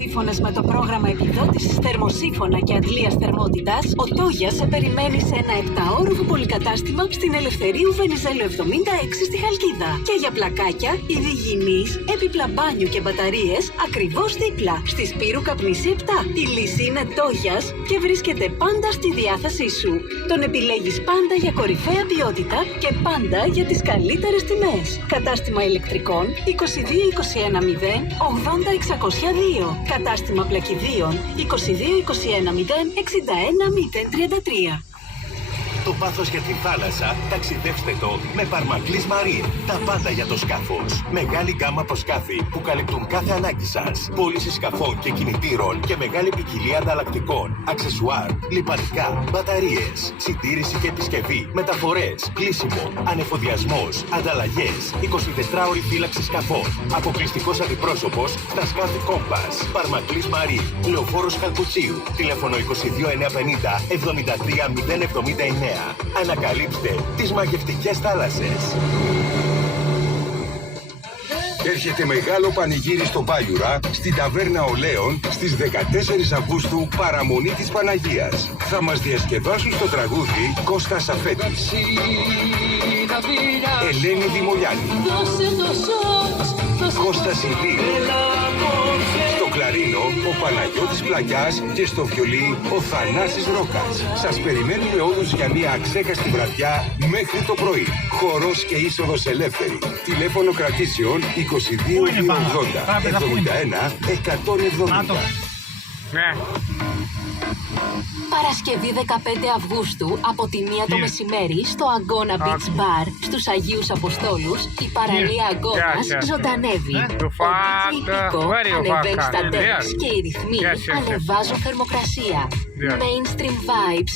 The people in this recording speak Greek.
Σύμφωνες με το πρόγραμμα επιδότησης θερμοσύφωνα και αντλίας θερμότητας, ο Τόγιας σε περιμένει σε ένα 7όροφο πολυκατάστημα στην Ελευθερίου Βενιζέλου 76 στη Χαλκίδα. Και για πλακάκια, ειδηγηνείς, έπιπλα μπάνιου και μπαταρίες ακριβώς δίπλα, στη Σπύρου Καπνίση 7. Η λύση είναι Τόγιας και βρίσκεται πάντα στη διάθεσή σου. Τον επιλέγεις πάντα για κορυφαία ποιότητα και πάντα για τις καλύτερες τιμές. Κατάστημα ηλεκτρικών 2221 0 80 602. Κατάστημα πλακιδίων 2221 0 61 033. Το πάθος για την θάλασσα ταξιδεύστε το με Παρμακλής Marine. Τα πάντα για το σκάφος. Μεγάλη γκάμα από σκάφη που καλύπτουν κάθε ανάγκη σας. Πώληση σκαφών και κινητήρων και μεγάλη ποικιλία ανταλλακτικών, αξεσουάρ, λιπαντικά, μπαταρίες, συντήρηση και επισκευή, μεταφορές, κλείσιμο, ανεφοδιασμός, ανταλλαγές, 24ωρη φύλαξη σκαφών. Αποκλειστικός αντιπρόσωπος στα σκάφη Compass. Παρμακλής Marine. Λεωφόρος Καλκουτσίου. Τηλέφωνο 22950 73 079. Ανακαλύψτε τις μαγευτικές θάλασσες. Έρχεται μεγάλο πανηγύρι στο Πάλιουρα, στην Ταβέρνα Ολέων, στις 14 Αυγούστου, παραμονή της Παναγίας. Θα μας διασκεδάσουν στο τραγούδι Κώστας Αφέτης, Ελένη Δημολιάνη, Κώστας Ηλίου, στο κλαρίνο ο Παναγιώτης Πλακιάς και στο βιολί ο Θανάσης Ρόκας. Σας περιμένουμε όλους για μια αξέχαστη βραδιά μέχρι το πρωί. Χορός και είσοδος ελεύθερη. Τηλέφωνο κρατήσεων 2280 71 170. Παρασκευή 15 Αυγούστου από τη 1 το μεσημέρι στο Αγκώνα Beach Bar στους Αγίους Αποστόλους η παραλία Αγκώνας ζωντανεύει. Ο DJ Pico ανεβαίνει στα dance και οι ρυθμοί ανεβάζουν θερμοκρασία. Mainstream vibes